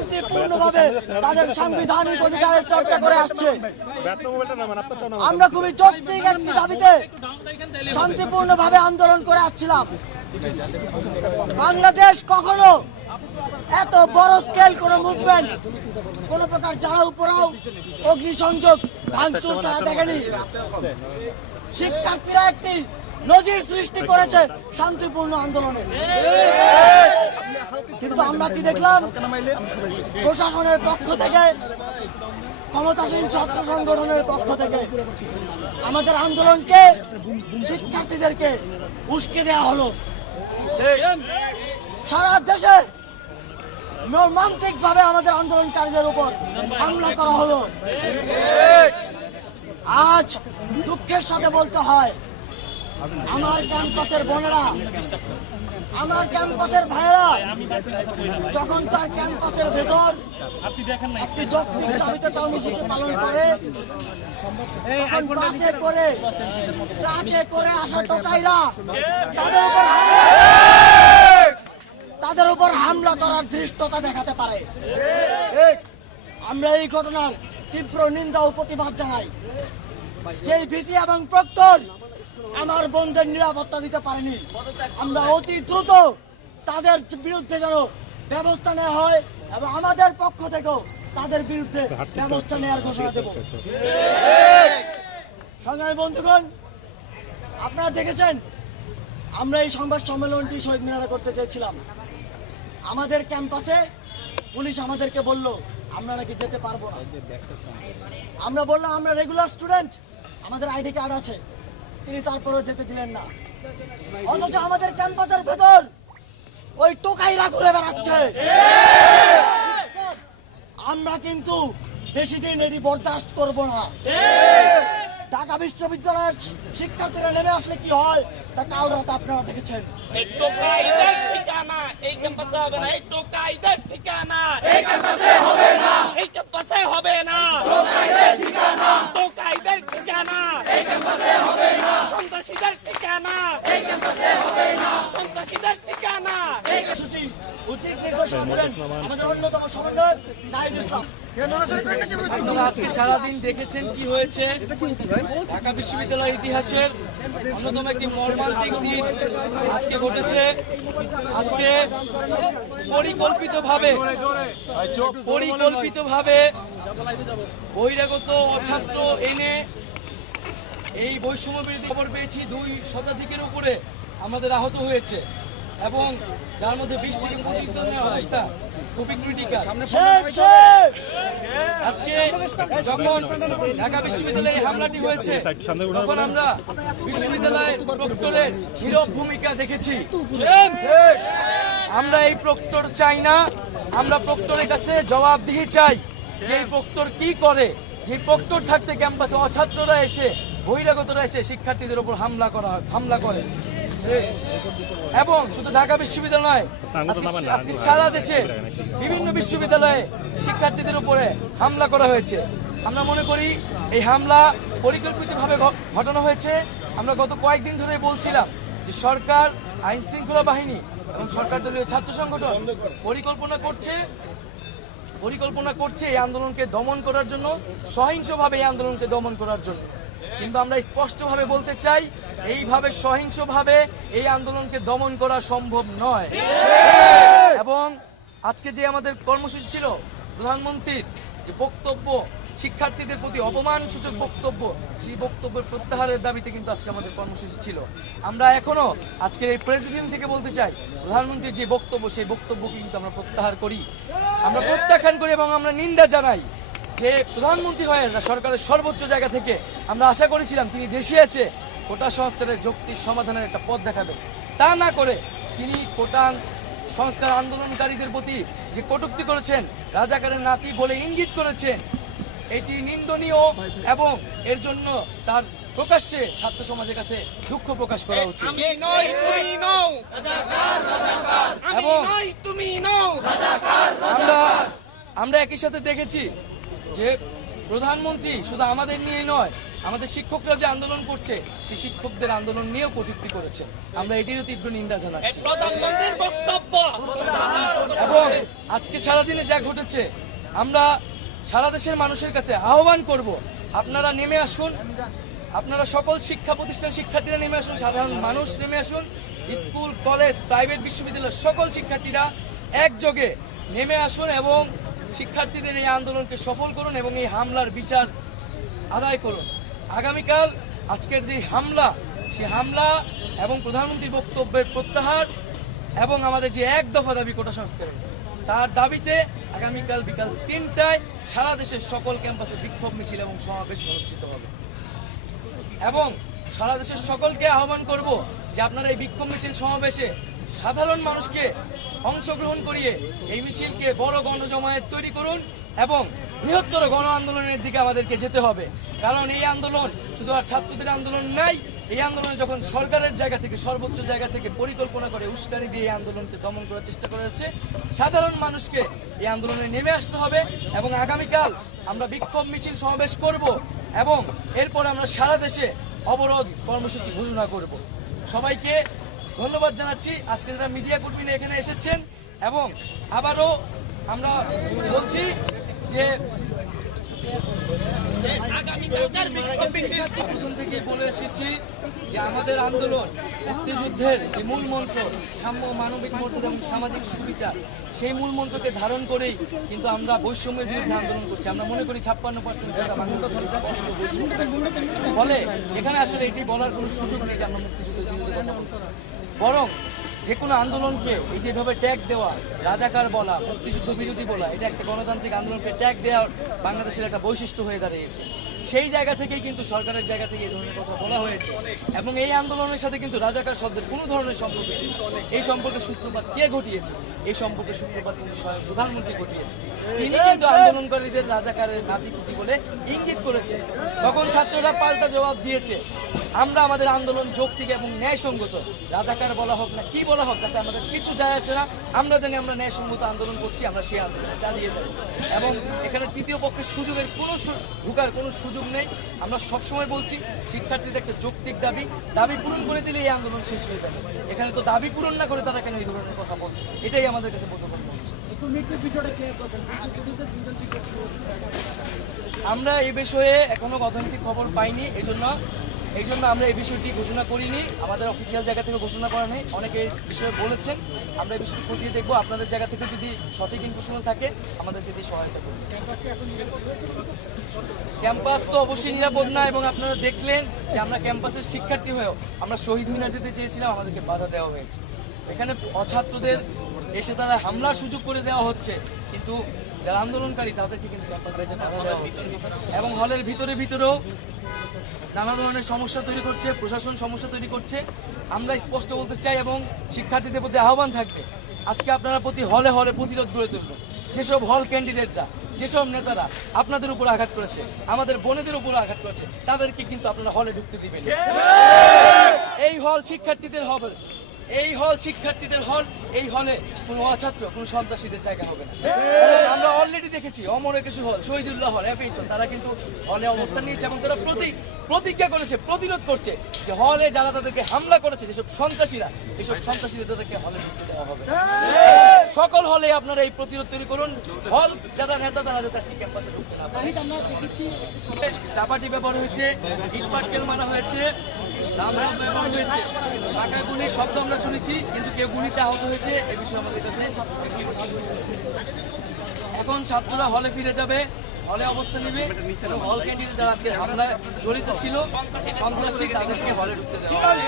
শান্তিপূর্ণভাবে তাদের সাংবিধানিক অধিকারের চর্চা করে আসছে। আমরা খুবই যৌক্তিক একটি দাবিতে শান্তিপূর্ণভাবে আন্দোলন করে আসছিলাম। বাংলাদেশ কখনো এত বড় স্কেল কোন মুভমেন্ট, কোন প্রকার জ্বালাও পোড়াও, অগ্নিসংযোগ, ভাঙচুর ছাড়া দেখেনি। শিক্ষার্থীরা একটি নজির সৃষ্টি করেছে শান্তিপূর্ণ আন্দোলনে। কিন্তু আমরা কি দেখলাম? প্রশাসনের পক্ষ থেকে, ক্ষমতাসীন ছাত্র সংগঠনের পক্ষ থেকে আমাদের আন্দোলনকে, শিক্ষার্থীদেরকে উস্কে দেওয়া হলো। সারা দেশে মর্মান্তিক ভাবে আমাদের আন্দোলনকারীদের উপর হামলা করা হলো। আজ দুঃখের সাথে বলতে হয়, আমার ক্যাম্পাসের বোনেরা, আমার ক্যাম্পাসের ভাইয়েরা যখন তার ক্যাম্পাসের ভেতর একটি যৌক্তিক দাবিতে কর্মসূচি পালন করে, তখন বাসে করে, ট্রাকে করে আসা টোকাইরা তাদের উপর হামলা করার ধৃষ্টতা দেখাতে পারে। আমরা এই ঘটনার তীব্র নিন্দা ও প্রতিবাদ জানাই। যে ভিসি এবং প্রক্টর আমার বোনদের নিরাপত্তা দিতে পারেনি, আমরা অতি দ্রুত তাদের বিরুদ্ধে যেন ব্যবস্থা নেওয়া হয় এবং আমাদের পক্ষ থেকেও তাদের বিরুদ্ধে ব্যবস্থা নেওয়ার ঘোষণা দেব। সংগ্রামী বন্ধুগণ, আপনারা দেখেছেন আমরা এই সংবাদ সম্মেলনটি শহীদ মিনারে করতে চেয়েছিলাম। আমাদের ক্যাম্পাসে পুলিশ আমাদেরকে বলল আমরা নাকি যেতে পারবো না। আমরা বললাম আমরা রেগুলার স্টুডেন্ট, আমাদের আইডি কার্ড আছে। তিনি তারপরেও যেতে দিলেন না। অথচ আমাদের ক্যাম্পাসের ভেতর ওই টোকাইরা ঘুরে বেড়াচ্ছে। আমরা কিন্তু বেশি দিন এটি বরদাস্ত করব না। ঢাকা বিশ্ববিদ্যালয়ের শিক্ষার্থীরা নেমে আসলে কি হয় তা কাল রাতে আপনারা দেখেছেন। এই টোকাইদের ঠিকানা এই ক্যাম্পাসে হবে না, এই টোকাইদের ঠিকানা এই ক্যাম্পাসে হবে না, এই ক্যাম্পাসে হবে না, টোকাইদের ঠিকানা, টোকাইদের ঠিকানা এই ক্যাম্পাসে হবে না, সন্ত্রাসীদের ঠিকানা এই ক্যাম্পাসে হবে না, সন্ত্রাসীদের ঠিকানা এই কর্মসূচি উদ্যোগ নির্দেশনা দিলেন আমাদের অন্যতম সমন্বয়ক নাহিদ ইসলাম। আপনারা আজকে সারাদিন দেখেছেন কি হয়েছে। ঢাকা বিশ্ববিদ্যালয়ের ইতিহাসের অন্যতম একটি মর্মান্তিক দিন আজকে ঘটেছে। আজকে পরিকল্পিতভাবে বহিরাগত অছাত্র এনে এই বৈষম্য বিরোধী খবর পেয়েছি 2 শতাধিকের উপরে আমাদের আহত হয়েছে এবং যার মধ্যে 20 থেকে 25 জনের অবস্থা খুবই ক্রিটিক্যাল। আজকে যখন ঢাকা বিশ্ববিদ্যালয়ে হামলাটি হয়েছে তখন আমরা বিশ্ববিদ্যালয়ের প্রক্টরের নীরব ভূমিকা দেখেছি। আমরা এই প্রক্টর চাই না, আমরা প্রক্টরের কাছে জবাবদিহি চাই যে এই প্রক্টর কি করে। যে প্রক্টর থাকতে ক্যাম্পাসে অছাত্ররা এসে, বহিরাগতরা এসে শিক্ষার্থীদের উপর হামলা করে এবং শুধু ঢাকা বিশ্ববিদ্যালয় আজকে সারা দেশে বিভিন্ন বিশ্ববিদ্যালয়ে শিক্ষার্থীদের উপরে হামলা করা হয়েছে। আমরা মনে করি এই হামলা পরিকল্পিতভাবে ঘটানো হয়েছে। আমরা গত কয়েকদিন ধরে বলছিলাম যে সরকার, আইন শৃঙ্খলা বাহিনী এবং সরকার দলীয় ছাত্র সংগঠন পরিকল্পনা করছে এই আন্দোলনকে দমন করার জন্য, সহিংসভাবে এই আন্দোলনকে দমন করার জন্য। কিন্তু আমরা স্পষ্টভাবে বলতে চাই এইভাবে সহিংসভাবে এই আন্দোলনকে দমন করা সম্ভব নয়। এবং আজকে যে আমাদের কর্মসূচি ছিল, প্রধানমন্ত্রীর যে বক্তব্য, শিক্ষার্থীদের প্রতি অপমানসূচক বক্তব্য, সেই বক্তব্যের প্রত্যাহারের দাবিতে কিন্তু আজকে আমাদের কর্মসূচি ছিল। আমরা এখনো আজকে এই প্রেসিডেন্ট থেকে বলতে চাই, প্রধানমন্ত্রীর যে বক্তব্য, সেই বক্তব্যকে কিন্তু আমরা প্রত্যাহার করি, আমরা প্রত্যাখ্যান করি এবং আমরা নিন্দা জানাই যে প্রধানমন্ত্রী হয়ে সরকারের সর্বোচ্চ জায়গা থেকে আমরা আশা করেছিলাম তিনি দেশে এসে কোটা সংস্কারের যৌক্তিক সমাধানের একটা পথ দেখাবেন। তা না করে তিনি কোটা সংস্কার আন্দোলনকারীদের প্রতি যে কটূক্তি করেছেন, রাজাকারের নাতি বলে ইঙ্গিত করেছেন, এটি নিন্দনীয় এবং এর জন্য তার প্রকাশ্যে ছাত্র সমাজের কাছে দুঃখ প্রকাশ করা উচিত। এবং আমরা একই সাথে দেখেছি যে প্রধানমন্ত্রী শুধু আমাদের নিয়ে নয়, আমাদের শিক্ষকরা যে আন্দোলন করছে সেই শিক্ষকদের আন্দোলন নিয়েও কটূক্তি করেছে। আমরা এটিরও তীব্র নিন্দা জানাচ্ছি। প্রধানমন্ত্রীর বক্তব্য এবং আজকে সারাদিনে যা ঘটেছে, আমরা সারা দেশের মানুষের কাছে আহ্বান করব, আপনারা নেমে আসুন, আপনারা সকল শিক্ষা প্রতিষ্ঠান শিক্ষার্থীরা নেমে আসুন, সাধারণ মানুষ নেমে আসুন, স্কুল কলেজ প্রাইভেট বিশ্ববিদ্যালয়ের সকল শিক্ষার্থীরা একযোগে নেমে আসুন এবং শিক্ষার্থীদের এই আন্দোলনকে সফল করুন এবং এই হামলার বিচার আদায় করুন। আগামীকাল আজকের যে হামলা, সেই হামলা এবং প্রধানমন্ত্রীর বক্তব্যের প্রত্যাহার এবং আমাদের যে এক দফা দাবি কোটা সংস্কারের, তার দাবিতে আগামীকাল বিকাল 3টায় সারা দেশের সকল ক্যাম্পাসে বিক্ষোভ মিছিল এবং সমাবেশ অনুষ্ঠিত হবে। এবং সারা দেশের সকলকে আহ্বান করব যে আপনারা এই বিক্ষোভ মিছিল সমাবেশে সাধারণ মানুষকে অংশগ্রহণ করিয়ে এই মিছিলকে বড় গণজমায়েত তৈরি করুন এবং বৃহত্তর গণ আন্দোলনের দিকে আমাদেরকে যেতে হবে। কারণ এই আন্দোলন শুধু আর ছাত্রদের আন্দোলন নাই, এই আন্দোলন যখন সরকারের জায়গা থেকে, সর্বোচ্চ জায়গা থেকে পরিকল্পনা করে উস্কানি দিয়ে এই আন্দোলনকে দমন করার চেষ্টা করেছে, সাধারণ মানুষকে এই আন্দোলনে নেমে আসতে হবে এবং আগামীকাল আমরা বিক্ষোভ মিছিল সমাবেশ করব এবং এরপর আমরা সারা দেশে অবরোধ কর্মসূচি ঘোষণা করব। সবাইকে ধন্যবাদ জানাচ্ছি আজকে যারা মিডিয়া কর্মীরা এখানে এসেছেন। এবং আবারও আমরা বলছি যে আগামীকালকার বিক্ষোভ মিছিল প্রথম থেকে বলে এসেছি যে আমাদের আন্দোলন মুক্তিযুদ্ধের যে মূল মন্ত্র সাম্য, মানবিক মর্যাদা এবং সামাজিক সুবিচার, সেই মূল মন্ত্রকে ধারণ করেই কিন্তু আমরা বৈষম্যের বিরুদ্ধে আন্দোলন করছি। আমরা মনে করি 56% বাংলাদেশের স্পষ্ট বৈষম্য। ফলে এখানে আসলে এটি বলার কোনো সুযোগ নেই যে আমরা মুক্তিযুদ্ধের বিরুদ্ধে কথা বলছি। বরং যে কোনো আন্দোলনকে এই যেভাবে ট্যাগ দেওয়া, রাজাকার বলা, মুক্তিযুদ্ধ বিরোধী বলা, এটা একটা গণতান্ত্রিক আন্দোলনকে ট্যাগ দেওয়ার বাংলাদেশের একটা বৈশিষ্ট্য হয়ে দাঁড়িয়েছে। সেই জায়গা থেকেই কিন্তু সরকারের জায়গা থেকে এই ধরনের কথা বলা হয়েছে এবং এই আন্দোলনের সাথে কিন্তু রাজাকার শব্দের কোনো ধরনের সম্পর্ক ছিল। এই সম্পর্কের সূত্রপাত কে ঘটিয়েছে? এই সম্পর্কের সূত্রপাত কিন্তু স্বয়ং প্রধানমন্ত্রী ঘটিয়েছে। তিনি কিন্তু আন্দোলনকারীদের রাজাকারের নাতিপুতি বলে ইঙ্গিত করেছে। তখন ছাত্ররা পাল্টা জবাব দিয়েছে, আমরা আমাদের আন্দোলন যৌক্তিক এবং ন্যায়সঙ্গত, রাজাকার বলা হোক না কি বলা হোক, তাতে আমাদের কিছু যায় আসে না। আমরা জানি আমরা ন্যায়সঙ্গত আন্দোলন করছি, আমরা সেই আন্দোলন চালিয়ে যাব এবং এখানে তৃতীয় পক্ষের সুযোগের কোনো ঢুকার কোনো সুযোগ নেই। আমরা সবসময় বলছি শিক্ষার্থীদের একটা যৌক্তিক দাবি পূরণ করে দিলে এই আন্দোলন শেষ হয়ে যাবে। এখানে তো দাবি পূরণ না করে তারা কেন এই ধরনের কথা বলছে, এটাই আমাদের কাছে বোধগম্য হচ্ছে। আমরা এই বিষয়ে এখনো অথেন্টিক খবর পাইনি, এই জন্য আমরা এই বিষয়টি ঘোষণা করিনি। আমাদের অফিসিয়াল জায়গা থেকে ঘোষণা করা নেই। অনেকে এই বিষয়ে বলেছেন, আমরা এই বিষয়টি খতিয়ে দেখবো। আপনাদের জায়গা থেকে যদি সঠিক ইনফরমেশন থাকে আমাদেরকে দিয়ে সহায়তা করবেন। ক্যাম্পাস তো অবশ্যই নিরাপদ না এবং আপনারা দেখলেন যে আমরা ক্যাম্পাসের শিক্ষার্থী হয়েও আমরা শহীদ মিনার যেতে চেয়েছিলাম, আমাদেরকে বাধা দেওয়া হয়েছে। এখানে অছাত্রদের এসে তারা হামলার সুযোগ করে দেওয়া হচ্ছে, কিন্তু যারা আন্দোলনকারী তাদেরকে কিন্তু ক্যাম্পাস যেতে বাধা দেওয়া হচ্ছে এবং হলের ভিতরেও নানা ধরনের সমস্যা তৈরি করছে, প্রশাসন সমস্যা তৈরি করছে। আমরা স্পষ্ট বলতে চাই এবং শিক্ষার্থীদের প্রতি আহ্বান থাকবে, আজকে আপনারা প্রতি হলে হলে প্রতিরোধ গড়ে তুলবেন। যেসব হল ক্যান্ডিডেটরা, যেসব নেতারা আপনাদের উপর আঘাত করেছে, আমাদের বোনেদের উপর আঘাত করেছে, তাদেরকে কিন্তু আপনারা হলে ঢুকতে দিবেন। এই হল শিক্ষার্থীদের হবে, এই হল শিক্ষার্থীদের হল, এই হলে কোনো অছাত্র, কোনো সন্ত্রাসীদের জায়গা হবে না। আমরা অলরেডি দেখেছি অমর একুশে হল, শহীদুল্লাহ হল, এফএইচল, তারা কিন্তু হলে অবস্থান নিয়েছে এবং তারা প্রতিজ্ঞা করেছে, প্রতিরোধ করছে যে হলে যারা তাদেরকে হামলা করেছে, যেসব সন্ত্রাসীরা, এইসব সন্ত্রাসীদের তাদেরকে হলে ঢুকতে দেওয়া হবে। সকল হলে আপনারা এই প্রতিরোধ তৈরি করুন, হল যারা নেতা তারা যাতে আজকে ক্যাম্পাসে ঢুকতে না পারে। চাপাটি ব্যবহার হয়েছে, ইট পাটকেল মারা হয়েছে, রামরাজ ব্যবহার হয়েছে, টাকা গুলির শব্দ আমরা শুনেছি, কিন্তু কেউ গুলিতে আহত হয়েছে এ বিষয়ে আমাদের কাছে। এখন ছাত্ররা হলে ফিরে যাবে, হলে অবস্থান নেবে, হল ক্যান্ডিডেট যারা আজকে হামলায় জড়িত ছিল সন্ত্রাসী, তাদেরকে হলে ঢুকতে দেওয়া হবে।